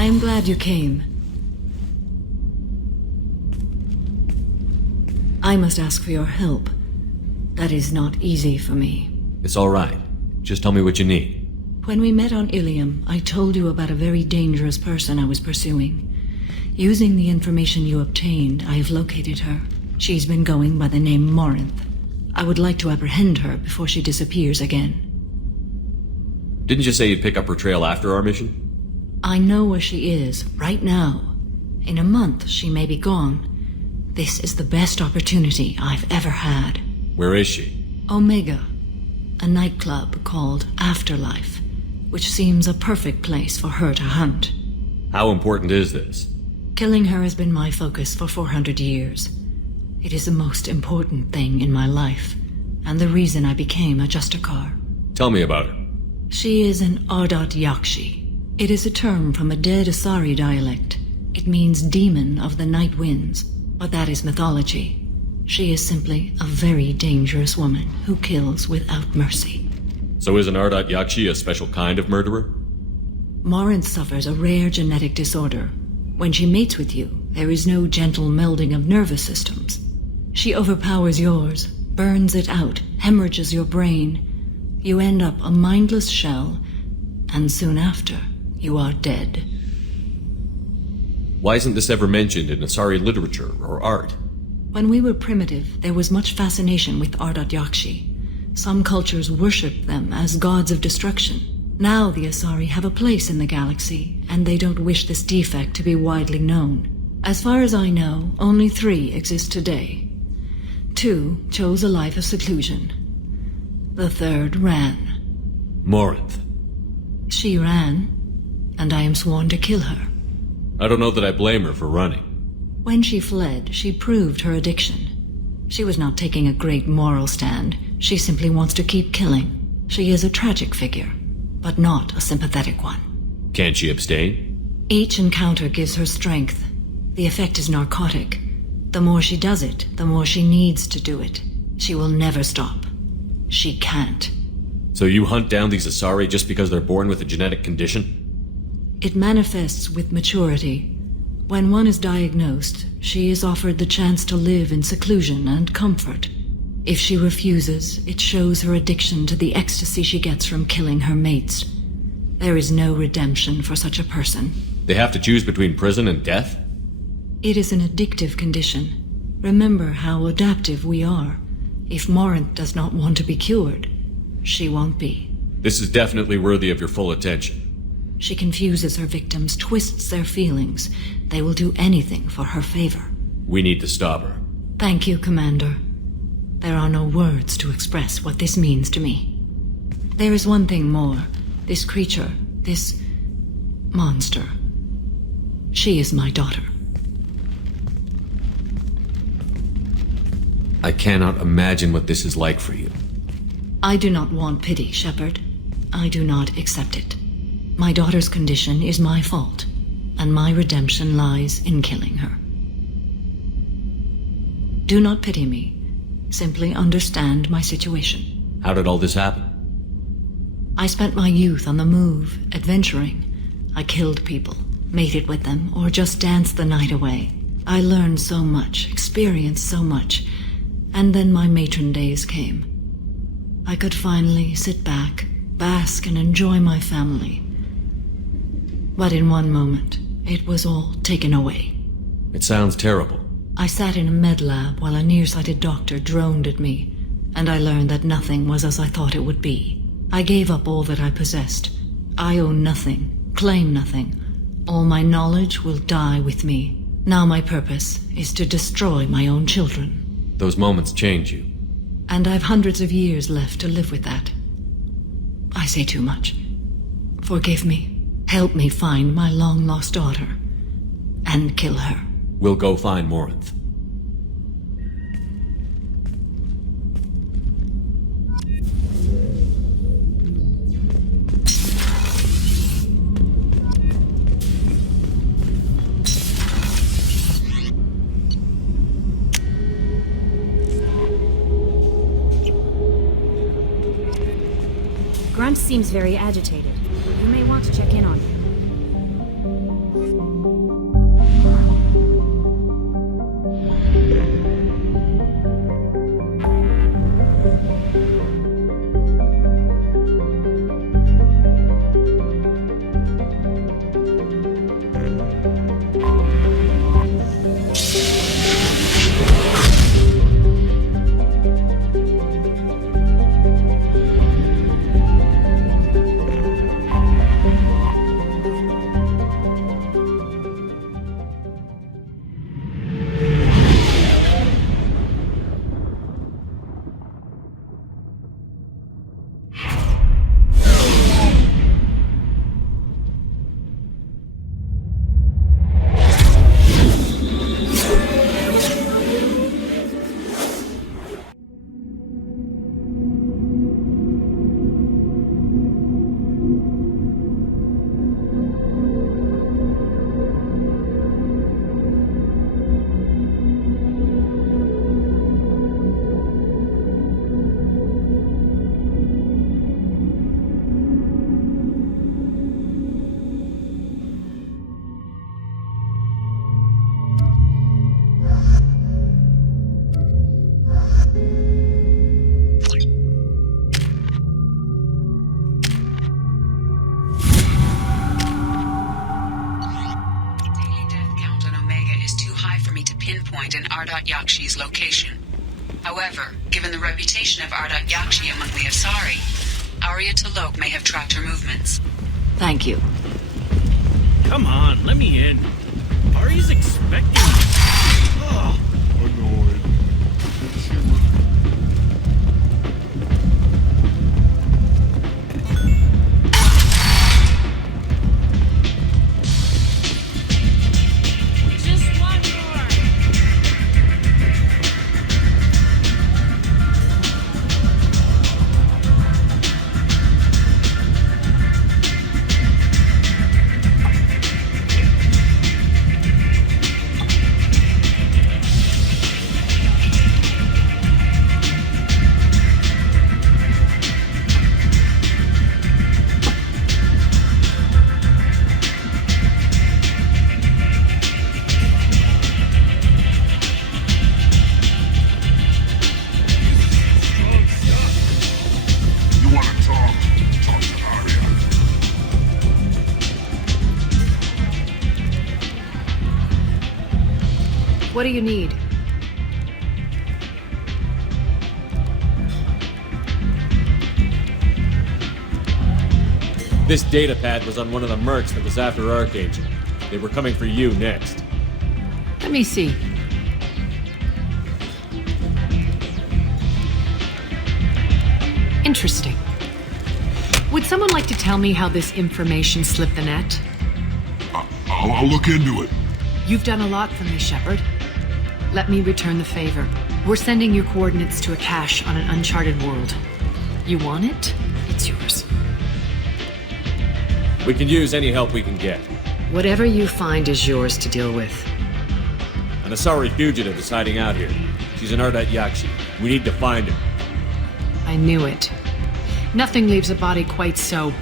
I am glad you came. I must ask for your help. That is not easy for me. It's all right. Just tell me what you need. When we met on Ilium, I told you about a very dangerous person I was pursuing. Using the information you obtained, I have located her. She's been going by the name Morinth. I would like to apprehend her before she disappears again. Didn't you say you'd pick up her trail after our mission? I know where she is, right now. In a month, she may be gone. This is the best opportunity I've ever had. Where is she? Omega, a nightclub called Afterlife, which seems a perfect place for her to hunt. How important is this? Killing her has been my focus for 400 years. It is the most important thing in my life, and the reason I became a Justicar. Tell me about her. She is an Ardat Yakshi. It is a term from a dead Asari dialect. It means demon of the night winds, but that is mythology. She is simply a very dangerous woman who kills without mercy. So is an Ardat Yakshi a special kind of murderer? Morinth suffers a rare genetic disorder. When she mates with you, there is no gentle melding of nervous systems. She overpowers yours, burns it out, hemorrhages your brain. You end up a mindless shell, and soon after, you are dead. Why isn't this ever mentioned in Asari literature or art? When we were primitive, there was much fascination with Ardat Yakshi. Some cultures worshipped them as gods of destruction. Now the Asari have a place in the galaxy, and they don't wish this defect to be widely known. As far as I know, only 3 exist today. 2 chose a life of seclusion. The 3rd ran. Morinth. She ran, and I am sworn to kill her. I don't know that I blame her for running. When she fled, she proved her addiction. She was not taking a great moral stand. She simply wants to keep killing. She is a tragic figure, but not a sympathetic one. Can't she abstain? Each encounter gives her strength. The effect is narcotic. The more she does it, the more she needs to do it. She will never stop. She can't. So you hunt down these Asari just because they're born with a genetic condition? It manifests with maturity. When one is diagnosed, she is offered the chance to live in seclusion and comfort. If she refuses, it shows her addiction to the ecstasy she gets from killing her mates. There is no redemption for such a person. They have to choose between prison and death? It is an addictive condition. Remember how adaptive we are. If Morinth does not want to be cured, she won't be. This is definitely worthy of your full attention. She confuses her victims, twists their feelings. They will do anything for her favor. We need to stop her. Thank you, Commander. There are no words to express what this means to me. There is one thing more. This creature, this monster. She is my daughter. I cannot imagine what this is like for you. I do not want pity, Shepard. I do not accept it. My daughter's condition is my fault, and my redemption lies in killing her. Do not pity me. Simply understand my situation. How did all this happen? I spent my youth on the move, adventuring. I killed people, mated with them, or just danced the night away. I learned so much, experienced so much, and then my matron days came. I could finally sit back, bask and enjoy my family. But in one moment, it was all taken away. It sounds terrible. I sat in a med lab while a nearsighted doctor droned at me, and I learned that nothing was as I thought it would be. I gave up all that I possessed. I own nothing, claim nothing. All my knowledge will die with me. Now my purpose is to destroy my own children. Those moments change you. And I've hundreds of years left to live with that. I say too much. Forgive me. Help me find my long-lost daughter. And kill her. We'll go find Morinth. Grunt seems very agitated. You may want to check in on him. Yakshi's location. However, given the reputation of Yakshi among the Asari, Arya T'Loak may have tracked her movements. Thank you. Come on, let me in. Arya's expecting me. Ugh. Annoyed. What do you need? This data pad was on one of the mercs that was after Archangel. They were coming for you next. Let me see. Interesting. Would someone like to tell me how this information slipped the net? I'll look into it. You've done a lot for me, Shepard. Let me return the favor. We're sending your coordinates to a cache on an uncharted world. You want it? It's yours. We can use any help we can get. Whatever you find is yours to deal with. An Asari fugitive is hiding out here. She's an Yakshi. We need to find her. I knew it. Nothing leaves a body quite so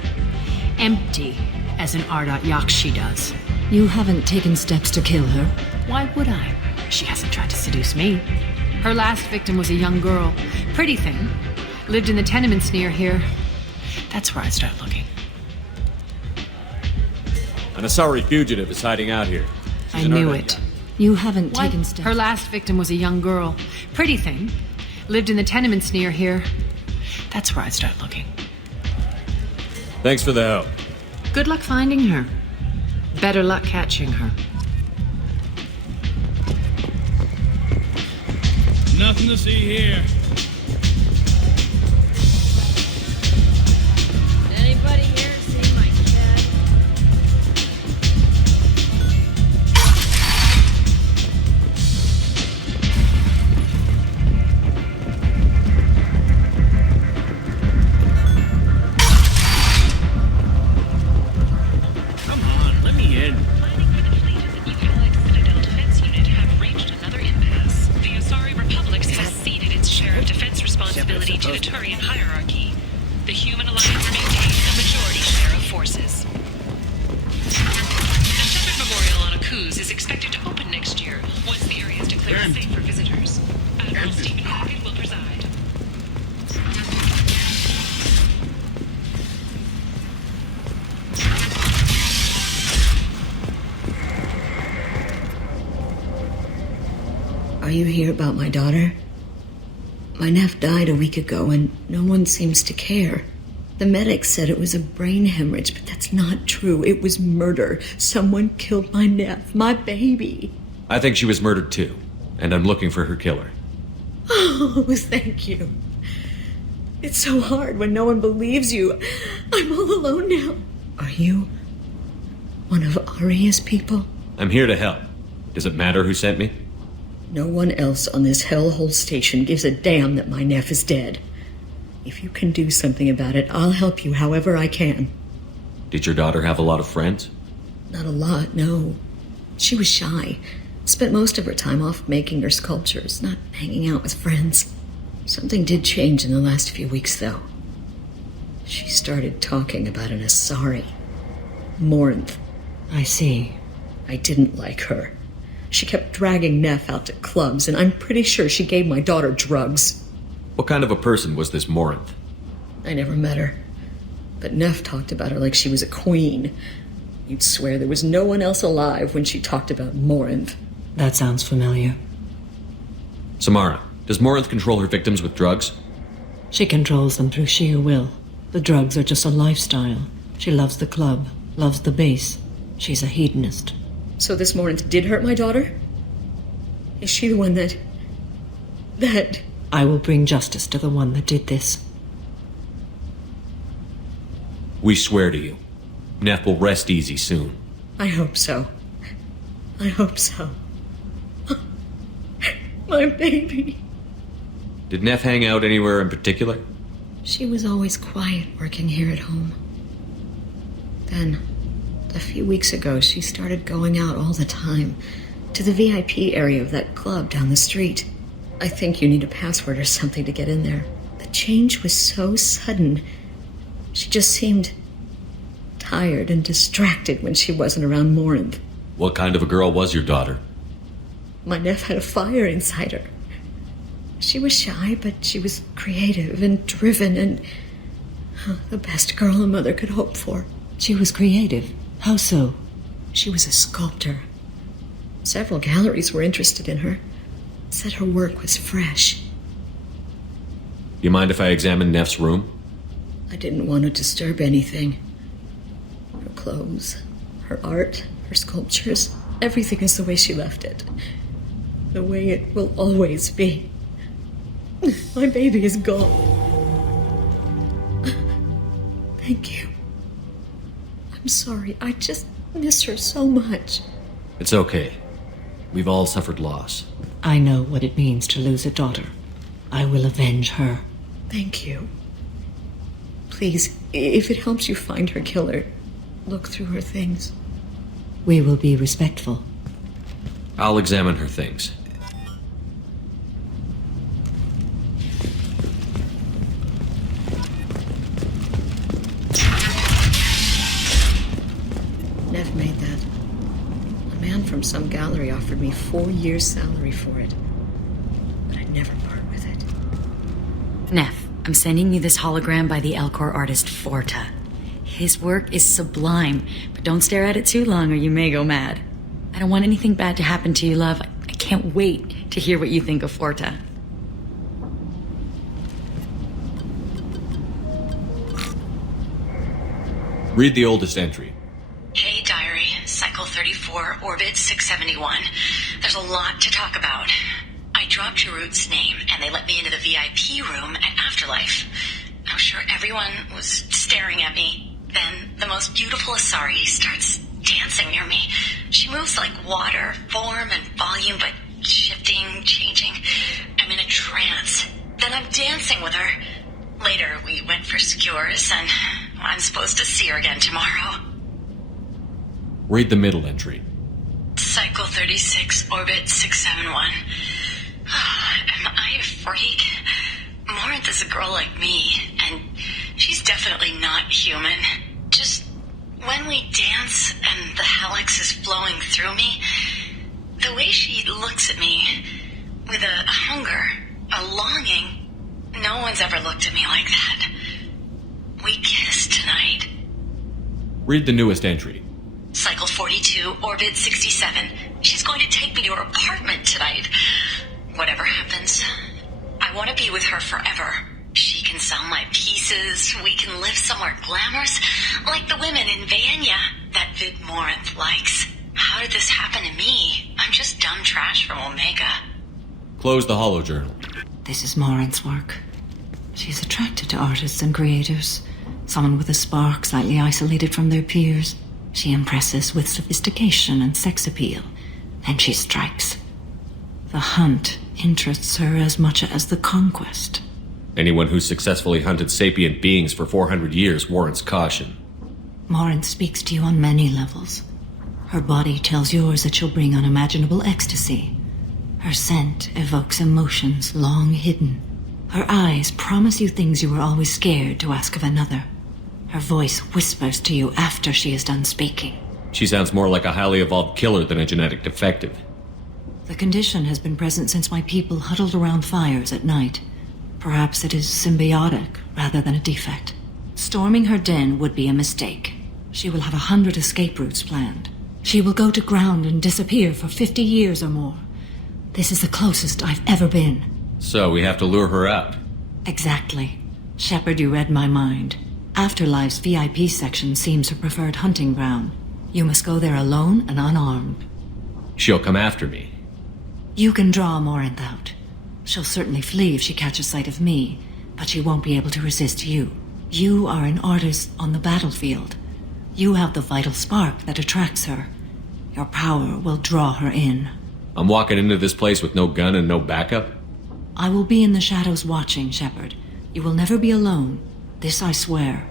empty as an Yakshi does. You haven't taken steps to kill her? Why would I? She hasn't tried to seduce me. Her last victim was a young girl. Pretty thing. Lived in the tenements near here. That's where I'd start looking. An Asari fugitive is hiding out here. I knew it. You haven't taken steps. Her last victim was a young girl. Pretty thing. Lived in the tenements near here. That's where I'd start looking. Thanks for the help. Good luck finding her. Better luck catching her. Nothing to see here. Anybody here see my cat? Come on, let me in. Planning for the fleet of the New Citadel Defense Unit have reached another impasse. The Asari Republic has ceded its share Are you here about my daughter? My nephew died a week ago and no one seems to care. The medics said it was a brain hemorrhage, but that's not true. It was murder. Someone killed my nephew, my baby. I think she was murdered too, and I'm looking for her killer. Oh, thank you. It's so hard when no one believes you. I'm all alone now. Are you one of Aria's people? I'm here to help. Does it matter who sent me? No one else on this hellhole station gives a damn that my nephew is dead. If you can do something about it, I'll help you however I can. Did your daughter have a lot of friends? Not a lot, no. She was shy. Spent most of her time off making her sculptures, not hanging out with friends. Something did change in the last few weeks, though. She started talking about an Asari. Morinth. I see. I didn't like her. She kept dragging Neff out to clubs, and I'm pretty sure she gave my daughter drugs. What kind of a person was this Morinth? I never met her. But Neff talked about her like she was a queen. You'd swear there was no one else alive when she talked about Morinth. That sounds familiar. Samara, does Morinth control her victims with drugs? She controls them through sheer will. The drugs are just a lifestyle. She loves the club, loves the base. She's a hedonist. So this Morinth did hurt my daughter? Is she the one that... I will bring justice to the one that did this. We swear to you. Neff will rest easy soon. I hope so. I hope so. My baby. Did Neff hang out anywhere in particular? She was always quiet working here at home. Then, a few weeks ago, she started going out all the time to the VIP area of that club down the street. I think you need a password or something to get in there. The change was so sudden. She just seemed tired and distracted when she wasn't around Morinth. What kind of a girl was your daughter? My nephew had a fire inside her. She was shy, but she was creative and driven and the best girl a mother could hope for. She was creative. How so? She was a sculptor. Several galleries were interested in her. Said her work was fresh. You mind if I examine Neff's room? I didn't want to disturb anything. Her clothes, her art, her sculptures, everything is the way she left it. The way it will always be. My baby is gone. Thank you. I'm sorry, I just miss her so much. It's okay. We've all suffered loss. I know what it means to lose a daughter. I will avenge her. Thank you. Please, if it helps you find her killer, look through her things. We will be respectful. I'll examine her things. Nev made that. A man from some gallery offered me 4 years' salary for it. But I'd never part with it. Neff, I'm sending you this hologram by the Elcor artist Forta. His work is sublime, but don't stare at it too long or you may go mad. I don't want anything bad to happen to you, love. I can't wait to hear what you think of Forta. Read the oldest entry. Hey, diary. Cycle 34, orbit 671. There's a lot to talk about. I dropped Jarut's name, and they let me into the VIP room at Afterlife. I'm sure everyone was staring at me. Then the most beautiful Asari starts dancing near me. She moves like water, form and volume, but shifting, changing. I'm in a trance. Then I'm dancing with her. Later, we went for skewers, and I'm supposed to see her again tomorrow. Read the middle entry. Cycle 36, orbit 671. Am I a freak? Morinth is a girl like me, and she's definitely not human. Just when we dance and the helix is flowing through me, the way she looks at me with a hunger, a longing, no one's ever looked at me like that. We kissed tonight. Read the newest entry. Cycle 42, orbit 67. She's going to take me to her apartment tonight. whatever happens, I want to be with her forever. She can sell my pieces, we can live somewhere glamorous, like the women in Vanya that Vid Morinth likes. How did this happen to me? I'm just dumb trash from Omega. Close the holo journal. This is Morinth's work. She's attracted to artists and creators. Someone with a spark, slightly isolated from their peers. She impresses with sophistication and sex appeal. Then she strikes. The hunt interests her as much as the conquest. Anyone who's successfully hunted sapient beings for 400 years warrants caution. Morinth speaks to you on many levels. Her body tells yours that she'll bring unimaginable ecstasy. Her scent evokes emotions long hidden. Her eyes promise you things you were always scared to ask of another. Her voice whispers to you after she is done speaking. She sounds more like a highly evolved killer than a genetic defective. The condition has been present since my people huddled around fires at night. Perhaps it is symbiotic rather than a defect. Storming her den would be a mistake. She will have 100 escape routes planned. She will go to ground and disappear for 50 years or more. This is the closest I've ever been. So we have to lure her out. Exactly. Shepard, you read my mind. Afterlife's VIP section seems her preferred hunting ground. You must go there alone and unarmed. She'll come after me. You can draw Morinth out. She'll certainly flee if she catches sight of me, but she won't be able to resist you. You are an artist on the battlefield. You have the vital spark that attracts her. Your power will draw her in. I'm walking into this place with no gun and no backup? I will be in the shadows watching, Shepard. You will never be alone. This I swear.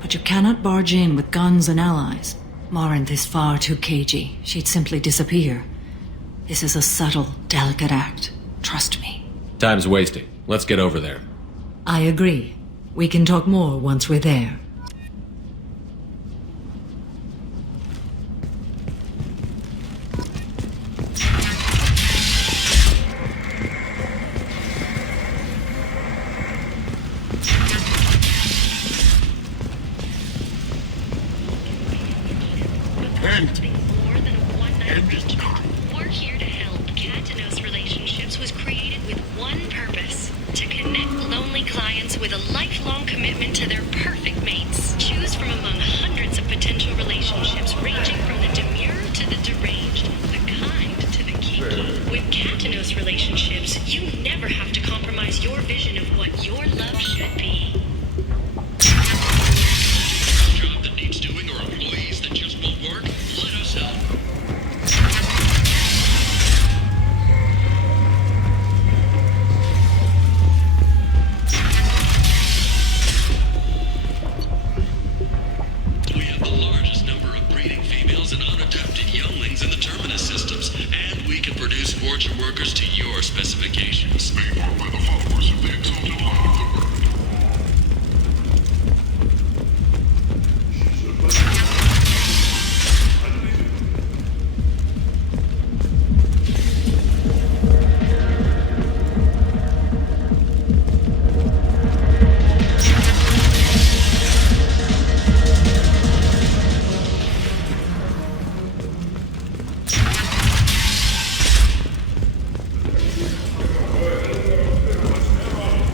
But you cannot barge in with guns and allies. Morinth is far too cagey. She'd simply disappear. This is a subtle, delicate act. Trust me. Time's wasting. Let's get over there. I agree. We can talk more once we're there. We're here to help. Katanos Relationships was created with one purpose: to connect lonely clients with a lifelong commitment to their perfect mates. Choose from among hundreds of potential relationships ranging from the demure to the deranged, the kind to the kinky. With Katanos Relationships, you never have to compromise your vision of what your love should be. Job that needs doing or employees that just won't work? Let us help. We have the largest number of breeding females and unadapted younglings in the Terminus systems, and we can produce orchard workers to your specifications. Made more by the followers of the exalted line of the word.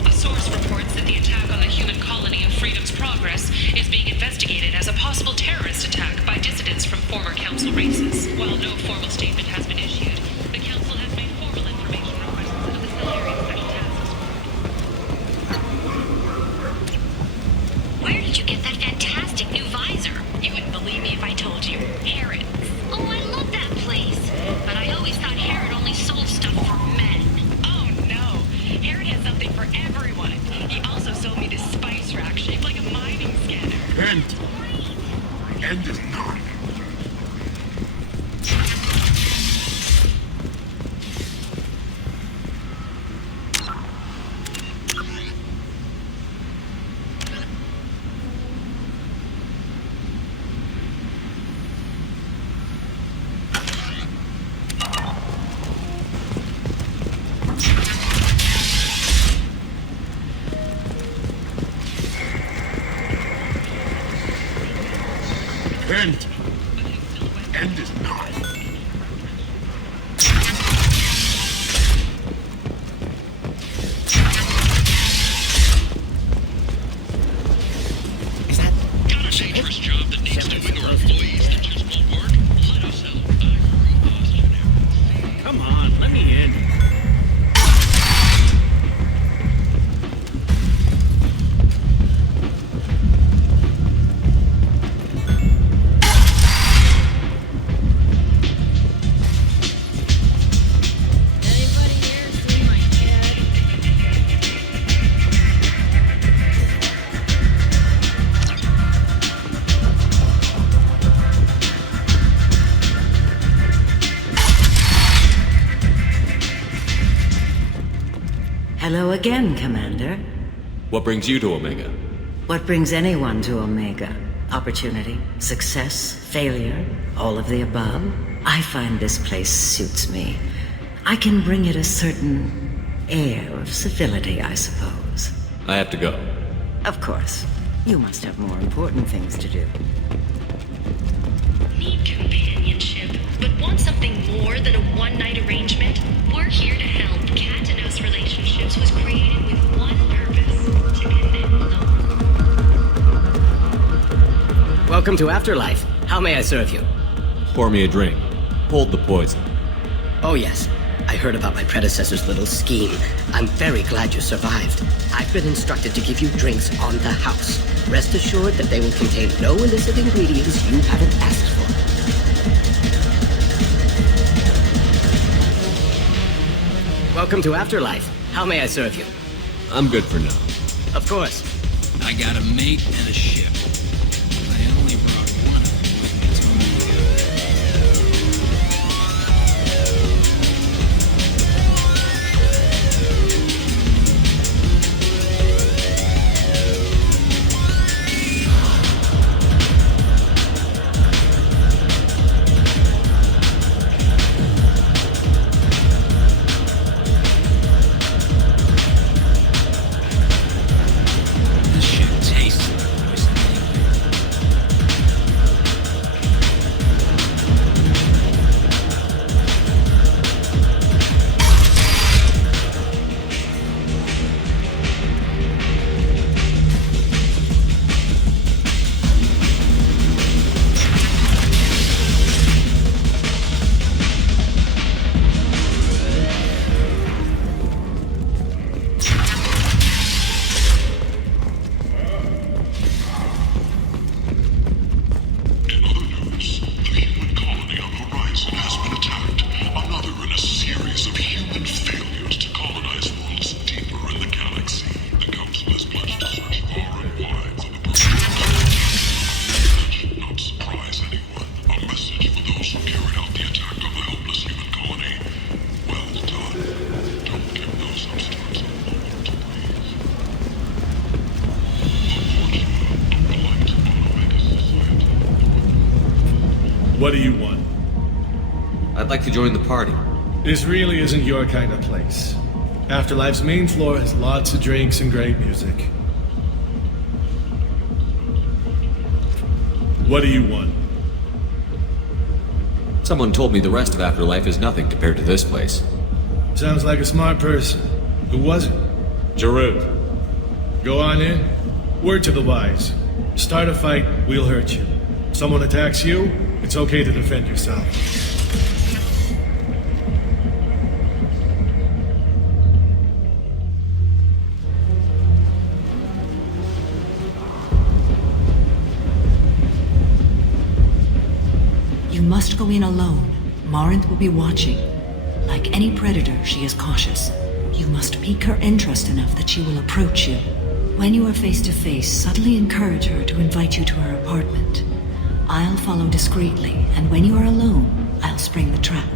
A source reports that the attack on the human colony of Freedom's Progress is being investigated as a possible terrorist attack by dissidents from former council races. While no formal statement has been issued, the council has made formal information requests of the Solarian Special Task Force. Where did you get that fantastic new visor? You wouldn't believe me if I told you. Harrod. Oh, I love that place. But I always thought Harrod only sold stuff for men. Oh no! Harrod has something for everyone. He also sold me this spice rack shaped like a mining scanner. End is not. End is not. employees that just won't work? Let us help. I'm robust generic. Come on, let me in. Anybody here seen my cat? Hello again, Commander. What brings you to Omega? What brings anyone to Omega? Opportunity, success, failure, all of the above? I find this place suits me. I can bring it a certain air of civility, I suppose. I have to go. Of course. You must have more important things to do. Need companionship, but want something more than a one-night arrangement? We're here to help. Cat and Us Relationships was created with one purpose: to connect love. Welcome to Afterlife. How may I serve you? Pour me a drink. Hold the poison. Oh yes, I heard about my predecessor's little scheme. I'm very glad you survived. I've been instructed to give you drinks on the house. Rest assured that they will contain no illicit ingredients you haven't asked for. Welcome to Afterlife. How may I serve you? I'm good for now. Of course. I got a mate and a ship. I only brought one of them with me to This shit tastes like poison anyway. In other news, the human colony on the horizon has been attacked. Another in a series of human failures to colonize worlds deeper in the galaxy. The Council has pledged to search far and wide for the pursuit. That should not surprise anyone. A message for those who carried out the attack on the helpless human colony. Well done. Don't give those upstarts a moment to breathe. The fortune of blight on Omega society. What do you want? I'd like to join the party. This really isn't your kind of place. Afterlife's main floor has lots of drinks and great music. What do you want? Someone told me the rest of Afterlife is nothing compared to this place. Sounds like a smart person. Who was it? Jarut. Go on in. Word to the wise. Start a fight, we'll hurt you. Someone attacks you, it's okay to defend yourself. You must go in alone. Marinth will be watching. Like any predator, she is cautious. You must pique her interest enough that she will approach you. When you are face to face, subtly encourage her to invite you to her apartment. I'll follow discreetly, and when you are alone, I'll spring the trap.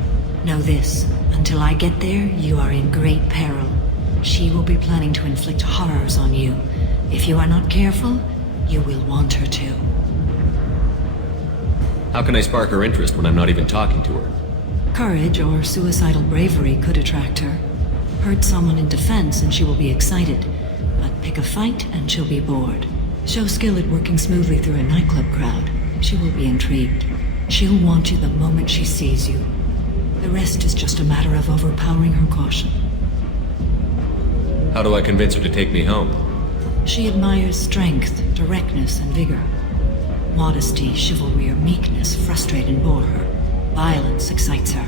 Know this, until I get there, you are in great peril. She will be planning to inflict horrors on you. If you are not careful, you will want her to. How can I spark her interest when I'm not even talking to her? Courage or suicidal bravery could attract her. Hurt someone in defense and she will be excited, but pick a fight and she'll be bored. Show skill at working smoothly through a nightclub crowd. She will be intrigued. She'll want you the moment she sees you. The rest is just a matter of overpowering her caution. How do I convince her to take me home? She admires strength, directness, and vigor. Modesty, chivalry, or meekness frustrate and bore her. Violence excites her.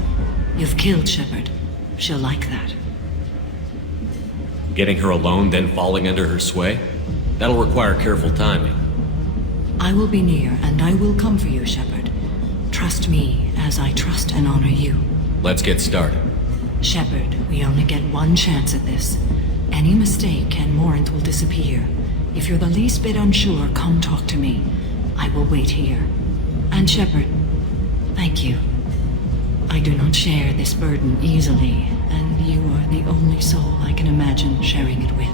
You've killed Shepard. She'll like that. Getting her alone, then falling under her sway? That'll require careful timing. I will be near, and I will come for you, Shepard. Trust me as I trust and honor you. Let's get started. Shepard, we only get one chance at this. Any mistake and Morant will disappear. If you're the least bit unsure, come talk to me. I will wait here. And Shepard, thank you. I do not share this burden easily, and you are the only soul I can imagine sharing it with.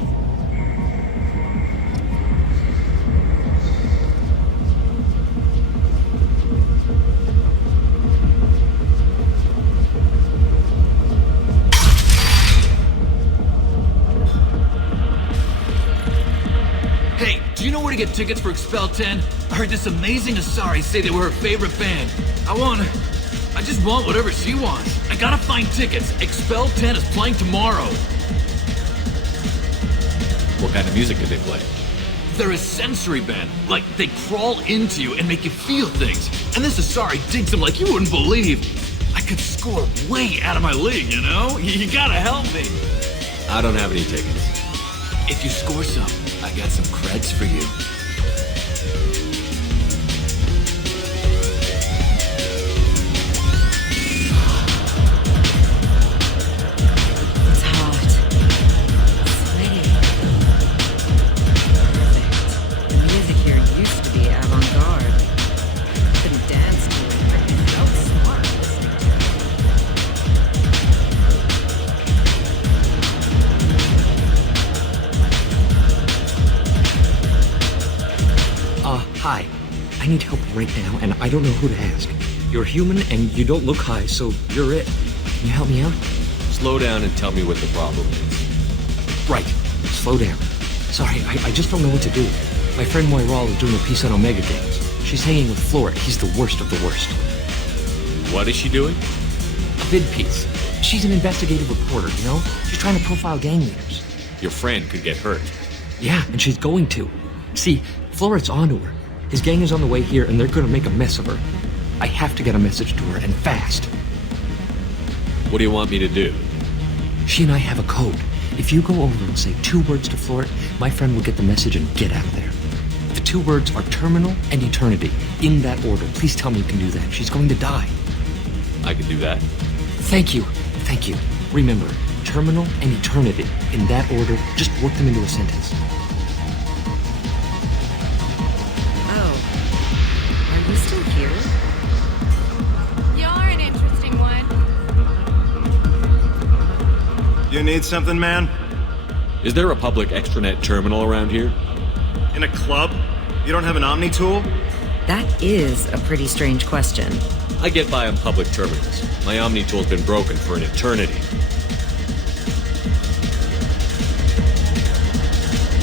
Do you know where to get tickets for Expel 10? I heard this amazing Asari say they were her favorite band. I just want whatever she wants. I gotta find tickets. Expel 10 is playing tomorrow. What kind of music do they play? They're a sensory band. Like, they crawl into you and make you feel things. And this Asari digs them like you wouldn't believe. I could score way out of my league, you know? You gotta help me. I don't have any tickets. If you score some, I got some creds for you. It's hot. Sweaty. Perfect. The music here used to be avant-garde. Couldn't dance to it, but it felt smart. Hi. I need help right now, and I don't know who to ask. You're human, and you don't look high, so you're it. Can you help me out? Slow down and tell me what the problem is. Right. Slow down. Sorry, I just don't know what to do. My friend Moiral is doing a piece on Omega Games. She's hanging with Floret. He's the worst of the worst. What is she doing? A vid piece. She's an investigative reporter, you know? She's trying to profile gang leaders. Your friend could get hurt. Yeah, and she's going to. See, Floret's onto her. His gang is on the way here, and they're gonna make a mess of her. I have to get a message to her, and fast. What do you want me to do? She and I have a code. If you go over and say 2 words to Floret, my friend will get the message and get out of there. The 2 words are terminal and eternity. In that order. Please tell me you can do that. She's going to die. I can do that. Thank you. Thank you. Remember, terminal and eternity. In that order, just work them into a sentence. You still here? You are an interesting one. You need something, man? Is there a public extranet terminal around here? In a club? You don't have an Omni tool? That is a pretty strange question. I get by on public terminals. My Omni tool's been broken for an eternity.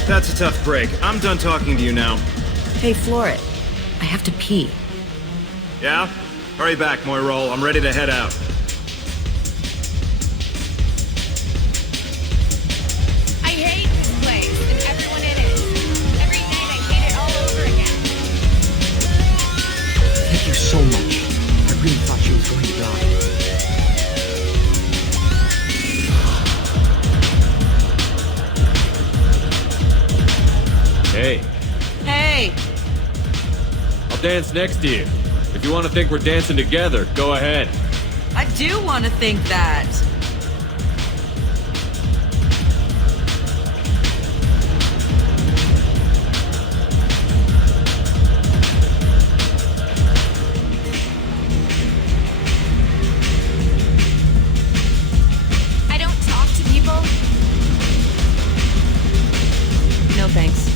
That's a tough break. I'm done talking to you now. Hey, Floret. I have to pee. Yeah? Hurry back, Moiral. I'm ready to head out. I hate this place and everyone in it. Every night I hate it all over again. Thank you so much. I really thought she was going to die. Hey. Hey! I'll dance next to you. If you want to think we're dancing together, go ahead. I do want to think that. I don't talk to people. No thanks.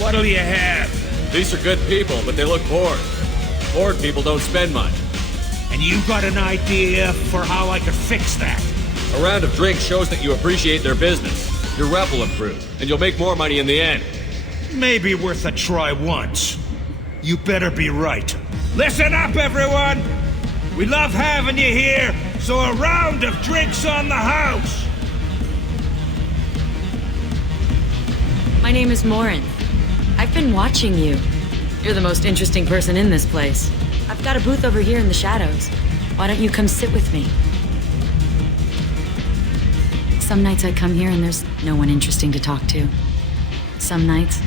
What'll you have? These are good people, but they look bored. Bored people don't spend much. And you got an idea for how I could fix that? A round of drinks shows that you appreciate their business. Your rep will improve, and you'll make more money in the end. Maybe worth a try once. You better be right. Listen up, everyone! We love having you here, so a round of drinks on the house! My name is Morin. I've been watching you. You're the most interesting person in this place. I've got a booth over here in the shadows. Why don't you come sit with me? Some nights I come here and there's no one interesting to talk to. Some nights,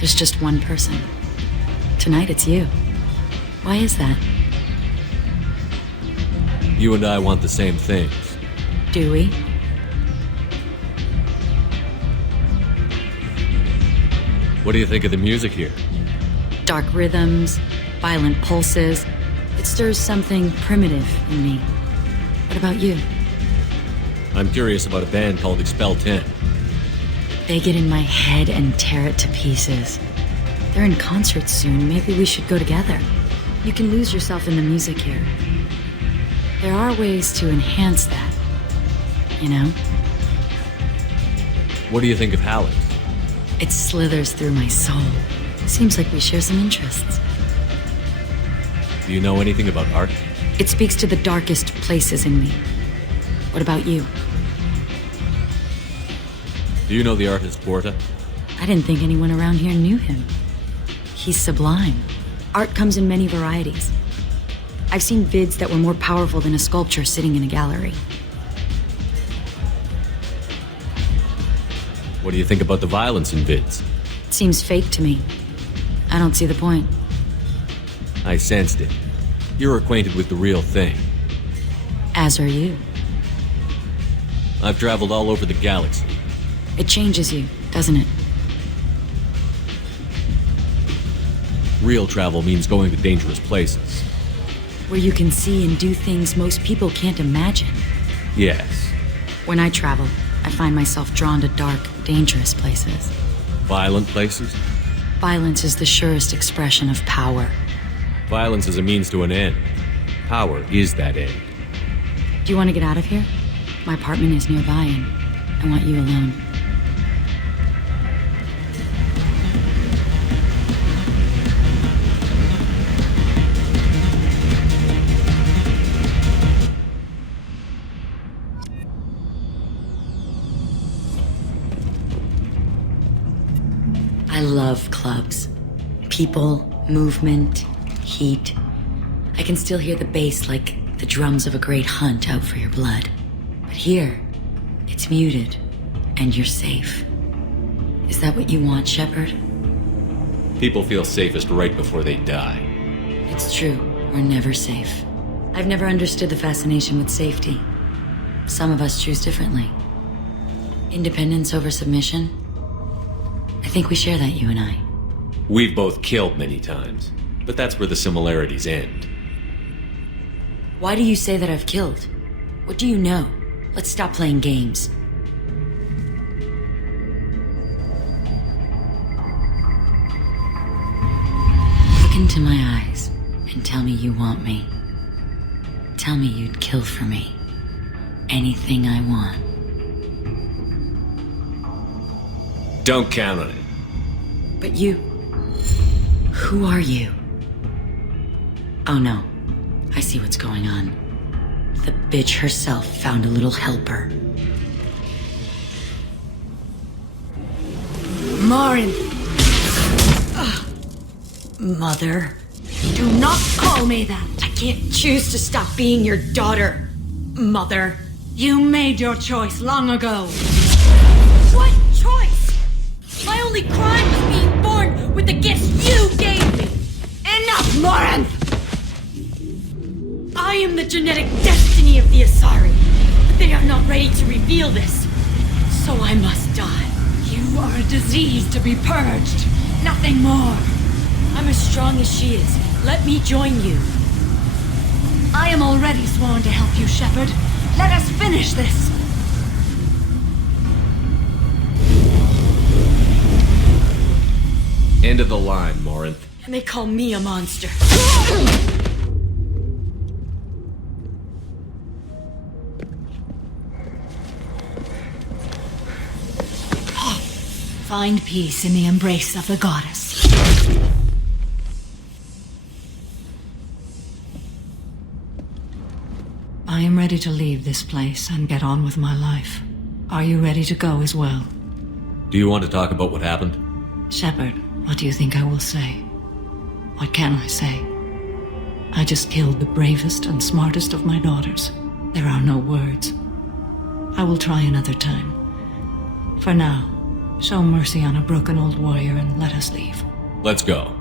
there's just one person. Tonight it's you. Why is that? You and I want the same things. Do we? What do you think of the music here? Dark rhythms, violent pulses. It stirs something primitive in me. What about you? I'm curious about a band called Expel 10. They get in my head and tear it to pieces. They're in concert soon. Maybe we should go together. You can lose yourself in the music here. There are ways to enhance that, you know? What do you think of Halleck? It slithers through my soul. Seems like we share some interests. Do you know anything about art? It speaks to the darkest places in me. What about you? Do you know the artist Porta? I didn't think anyone around here knew him. He's sublime. Art comes in many varieties. I've seen vids that were more powerful than a sculpture sitting in a gallery. What do you think about the violence in vids? It seems fake to me. I don't see the point. I sensed it. You're acquainted with the real thing. As are you. I've traveled all over the galaxy. It changes you, doesn't it? Real travel means going to dangerous places. Where you can see and do things most people can't imagine. Yes. When I travel, I find myself drawn to dark, dangerous places. Violent places? Violence is the surest expression of power. Violence is a means to an end. Power is that end. Do you want to get out of here? My apartment is nearby and I want you alone. I love clubs. People, movement, heat. I can still hear the bass like the drums of a great hunt out for your blood. But here, it's muted, and you're safe. Is that what you want, Shepard? People feel safest right before they die. It's true. We're never safe. I've never understood the fascination with safety. Some of us choose differently. Independence over submission. I think we share that, you and I. We've both killed many times, but that's where the similarities end. Why do you say that I've killed? What do you know? Let's stop playing games. Look into my eyes and tell me you want me. Tell me you'd kill for me. Anything I want. Don't count on it. But you... Who are you? Oh no. I see what's going on. The bitch herself found a little helper. Marin! Mother. Do not call me that. I can't choose to stop being your daughter. Mother. You made your choice long ago. What choice? My only crime was being born with the gifts you gave me. Enough, Morin! I am the genetic destiny of the Asari, but they are not ready to reveal this, so I must die. You are a disease to be purged. Nothing more. I'm as strong as she is. Let me join you. I am already sworn to help you, Shepard. Let us finish this. End of the line, Morinth. And they call me a monster. Find peace in the embrace of the goddess. I am ready to leave this place and get on with my life. Are you ready to go as well? Do you want to talk about what happened? Shepard, what do you think I will say? What can I say? I just killed the bravest and smartest of my daughters. There are no words. I will try another time. For now, show mercy on a broken old warrior and let us leave. Let's go.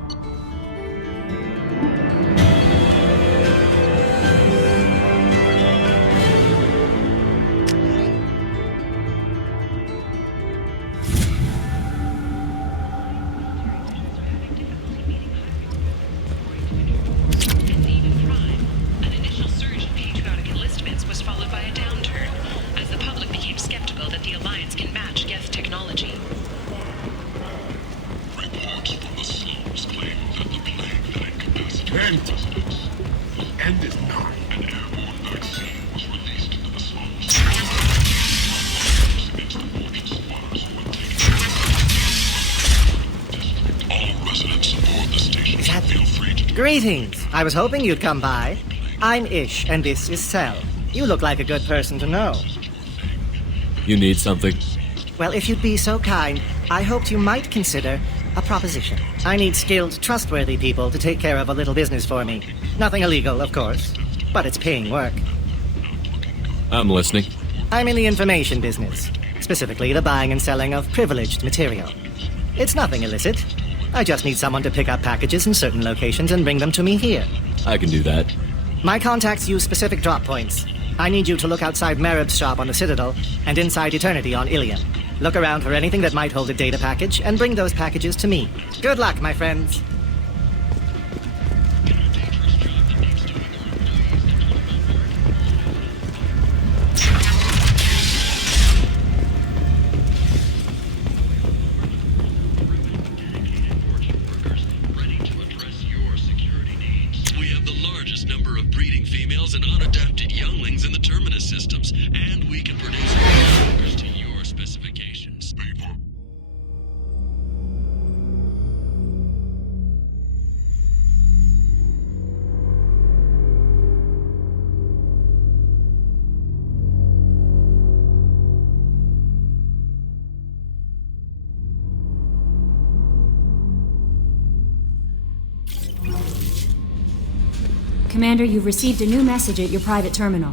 Greetings. I was hoping you'd come by. I'm Ish, and this is Cell. You look like a good person to know. You need something? Well, if you'd be so kind, I hoped you might consider a proposition. I need skilled, trustworthy people to take care of a little business for me. Nothing illegal, of course, but it's paying work. I'm listening. I'm in the information business, specifically the buying and selling of privileged material. It's nothing illicit. I just need someone to pick up packages in certain locations and bring them to me here. I can do that. My contacts use specific drop points. I need you to look outside Merib's shop on the Citadel and inside Eternity on Ilion. Look around for anything that might hold a data package and bring those packages to me. Good luck, my friends. Commander, you've received a new message at your private terminal.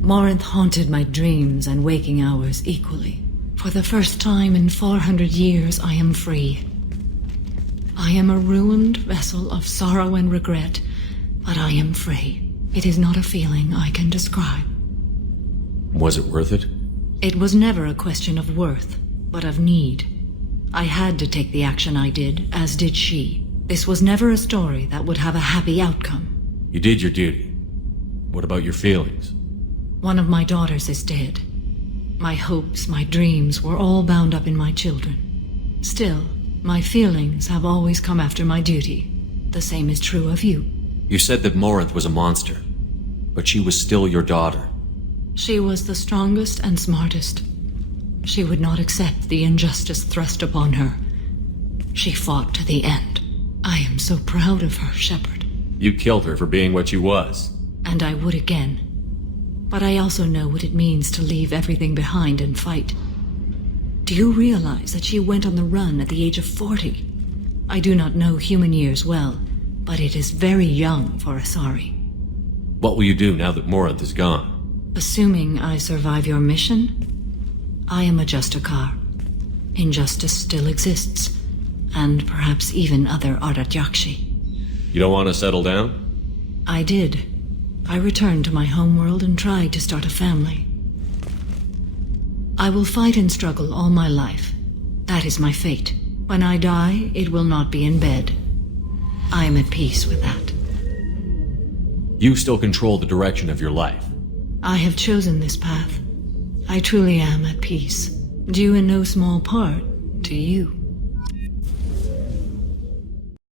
Morinth haunted my dreams and waking hours equally. For the first time in 400 years, I am free. I am a ruined vessel of sorrow and regret, but I am free. It is not a feeling I can describe. Was it worth it? It was never a question of worth, but of need. I had to take the action I did, as did she. This was never a story that would have a happy outcome. You did your duty. What about your feelings? One of my daughters is dead. My hopes, my dreams were all bound up in my children. Still, my feelings have always come after my duty. The same is true of you. You said that Morinth was a monster, but she was still your daughter. She was the strongest and smartest. She would not accept the injustice thrust upon her. She fought to the end. I am so proud of her, Shepard. You killed her for being what she was. And I would again. But I also know what it means to leave everything behind and fight. Do you realize that she went on the run at the age of 40? I do not know human years well, but it is very young for Asari. What will you do now that Morinth is gone? Assuming I survive your mission, I am a Justicar. Injustice still exists, and perhaps even other Ardat-Yakshi. You don't want to settle down? I did. I returned to my homeworld and tried to start a family. I will fight and struggle all my life. That is my fate. When I die, it will not be in bed. I am at peace with that. You still control the direction of your life. I have chosen this path. I truly am at peace, due in no small part to you.